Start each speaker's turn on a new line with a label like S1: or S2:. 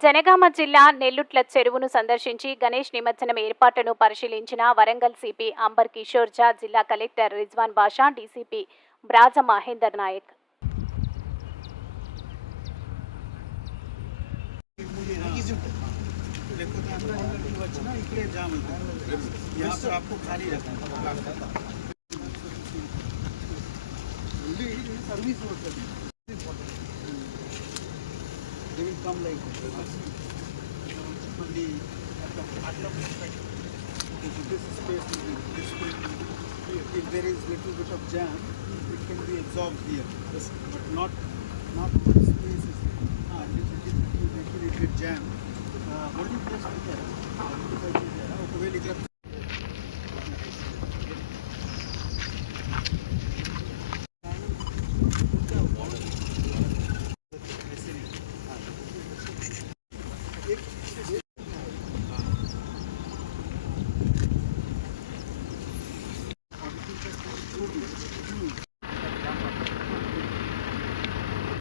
S1: జనగామ జిల్లా నెల్లుట్ల చెరువును సందర్శించి గణేష్ నిమజ్జనం ఏర్పాట్లను పరిశీలించిన వరంగల్ సిపి అంబర్ కిషోర్ ఝా జిల్లా collector Rizwan Basha DCP Braja Mahender Nayak
S2: they will come like only at the at the perspective this space will be this will be if there is little bit of jam it can be absorbed here. But not not what space is ah little little jam. Uh, holding place there